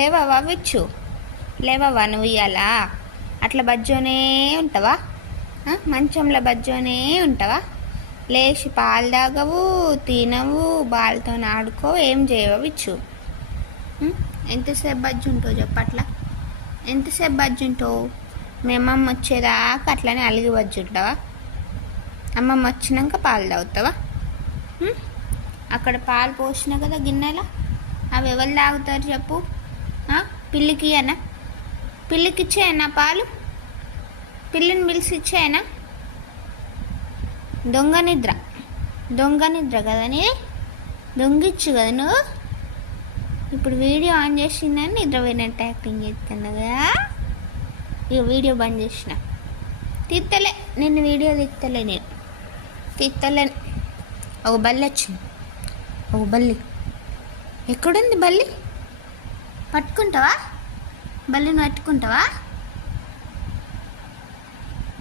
లేవవా విచ్చు, లేవవా నువ్వు ఇయ్యాలా? అట్లా బజ్జోనే ఉంటావా? మంచంలో బజ్జోనే ఉంటావా? లేచి పాలు తాగవు, తినవు, బాల్తో ఆడుకోవు, ఏం చేయవా విచ్చు? ఎంతసేపు బజ్జు ఉంటావు చెప్పట్లా? ఎంతసేపు బజ్జు ఉంటావు? మీ అమ్మమ్మ వచ్చేదాకా అట్లనే అలిగి బజ్జు ఉంటావా? అమ్మమ్మ వచ్చినాక పాలు తాగుతావా? అక్కడ పాలు పోసినా కదా గిన్నెలో, అవి ఎవరు తాగుతారు చెప్పు? పిల్లికి అనా? పిల్లికి ఇచ్చేయనా పాలు? పిల్లిని పిలిచి ఇచ్చేయనా? దొంగ నిద్ర, దొంగ నిద్ర కదా నీ, దొంగిచ్చు కదా నువ్వు. ఇప్పుడు వీడియో ఆన్ చేసిందని నిద్రపోయినట్టు యాక్టింగ్ చేస్తున్నాగా. ఇక వీడియో బంద్ చేసిన, తీత్తలే నిన్ను వీడియో తీత్తలే, నేను తీత్తలేను. ఒక బల్లి వచ్చింది, ఒక బల్లి. ఎక్కడుంది బల్లి? పట్టుకుంటావా? బల్లిని పట్టుకుంటావా?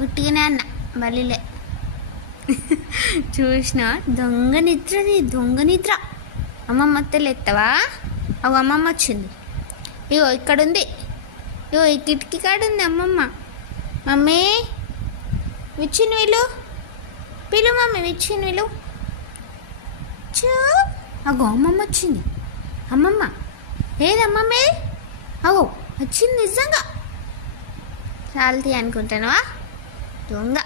ఉట్టిగానే అన్న బల్లిలే. చూసిన దొంగ నిద్ర, నీ దొంగ నిద్ర. అమ్మమ్మ తెలెత్తావా? ఒక అమ్మమ్మ వచ్చింది, ఇగో ఇక్కడుంది, ఇగో ఈ కిటికీ కాడుంది అమ్మమ్మ. మమ్మీ విచ్చిని వీళ్ళు పిలు, మమ్మీ విచ్చిని వీళ్ళు చూ. అగో అమ్మమ్మ వచ్చింది. అమ్మమ్మ ఏది? అమ్మమ్మే అవో వచ్చింది నిజంగా. చాలతీ అనుకుంటానువా దొంగ.